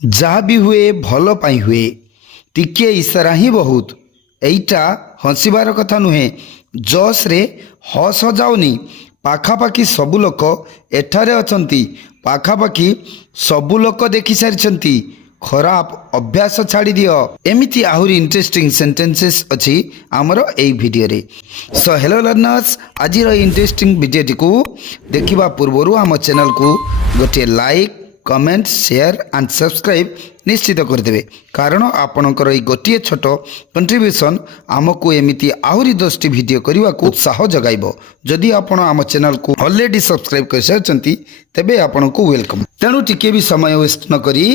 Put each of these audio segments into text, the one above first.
जहाँ भी हुए भल पाई हुए टिके इशारा ही बहुत एटा हसबार कथा नुहे जस रे हस जाऊनी पाखापाखि सबु लोक एठारे अछंती पाखापाखि सबु लोक देखि सारिछंती खराब अभ्यास छाड़ी दियो एमिति आहुरी इंटरेस्टिंग सेंटेंसेस अछि आमर एई भिडियो रे। सो हेलो लर्नर्स आज इंटरेस्टिंग भिडियो को देखिबा पूर्वरु आम चैनल को गोटे like comment share and subscribe निश्चित करदे कारण आपणकर ये गोटे छोट कंट्रीब्यूशन आमको एमती आहरी 10टी भिडियो करने को उत्साह जगाइब। जदि आपण आम चैनल को ऑलरेडी सब्सक्राइब कर सारी तेबे आपण को वेलकम। तेणु टिके भी समय वेस्ट न करी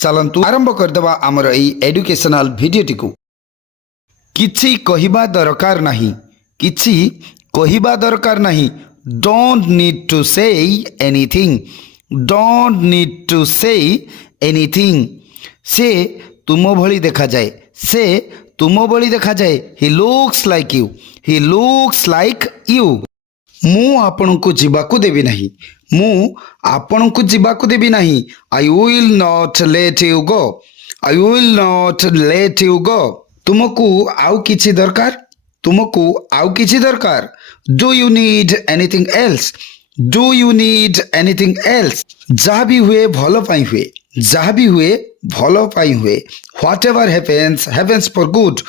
चलंतु आरंभ करदेवा आमर एई एजुकेशनल भिडियोटी को। किछि कहिबा दरकार नाही, किछि कहिबा दरकार नाही, don't need to say anything, don't need to say anything. से तुम भली देखा जाए, से तुम भली देखा जाए। He looks like you, he looks like you. मु आपण को जीवाकू देबी नहीं, मु आपण को जीवाकू देबी नहीं। I will not let you go, I will not let you go. तुमको आउ किछि दरकार, तुमको आउ किछि दरकार। Do you need anything else, do you need anything else. जहाँ भी हुए भल पाई हुए, जहाँ भी हुए भल पाई हुए। Whatever happens happens for good,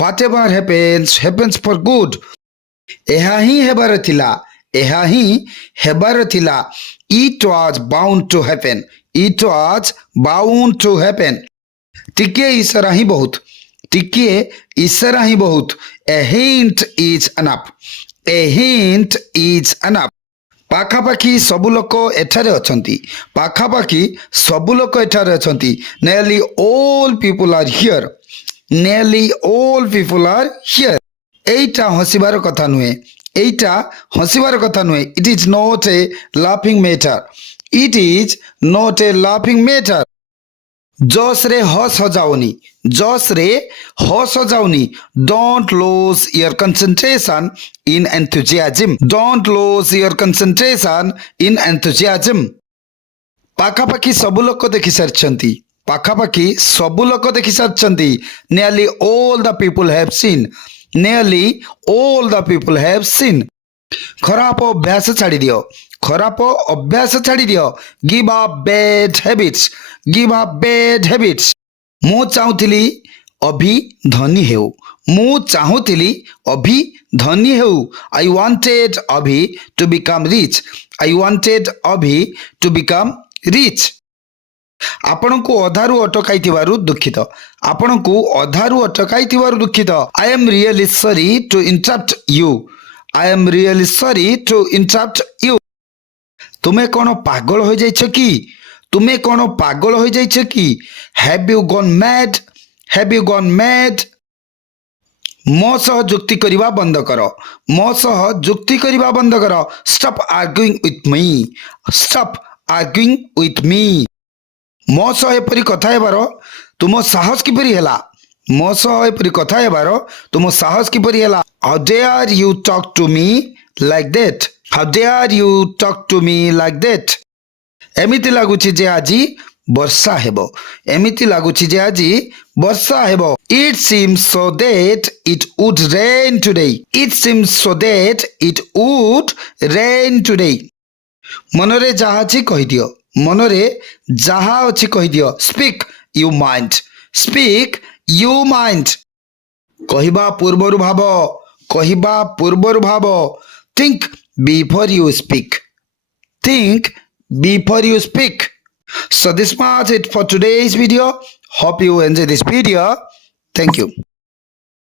whatever happens happens for good. एहा ही हेबार थिला, एहा ही हेबार थिला। It was bound to happen, it was bound to happen. टिके इशारा ही बहुत, टिके इशारा ही बहुत। A hint is enough, a hint is enough. पाखापाखि सबु लोक एठारे अछंती, पाखापाखि सबु लोक एठारे अछंती। Nearly all people are here, nearly all people are here. एटा हसिबार कथा नुहे, एटा हसिबार कथा नुहे। It is not a laughing matter, it is not a laughing matter. जस रे हस जाऊनी, जस रे हस जाऊनी। Don't lose your concentration in enthusiasm, don't lose your concentration in enthusiasm. पाखापाखि सबु लोक देखि सारिछंती, पाखापाखि सबु लोक देखि सारिछंती। Nearly all the people have seen, nearly all the people have seen. खराब अभ्यास छाड़ी दियो, खराब अभ्यास छाड़ी दियो। Give up bad habits, give up bad habits. मु चाहूली अभी धनी हेउ, मु चाहूली अभी धनी हेउ। आई वांटेड अभी to become rich, I wanted अभी टू बिकम रिच। आपण को अधारू अटकाई दुखित, आपण को अधारू अटकाई दुखित। I am really sorry to interrupt you, I am really sorry to interrupt you. तुमे कौन पागल हो जाइछ कि, तुमे कौन पागल हो जाइछ कि। Have you gone mad, have you gone mad. मो सह जुक्ति करिबा बंद कर, मो सह जुक्ति करिबा बंद कर। Stop arguing with me, stop arguing with me. मो सह एपरि कथा हेबार तुम साहस किपरि हेला, मो सह एपरि कथा हेबार तुम साहस किपरि हेला। How dare you talk to me like that, how dare you talk to me like that. एमिति लागुछि जे आजी वर्षा हेबो, एमिति लागुछि जे आजी वर्षा हेबो। It seems so that it would rain today, it seems so that it would rain today. मनरे जहा अछि कहि दियो, मनरे जहा अछि कहि दियो। Speak you mind, speak you mind. कहिबा पूर्वरु भाव, कहिबा पूर्वरु भाव। Think before you speak, think before you speak. So this was it for today's video. Hope you enjoy this video. Thank you.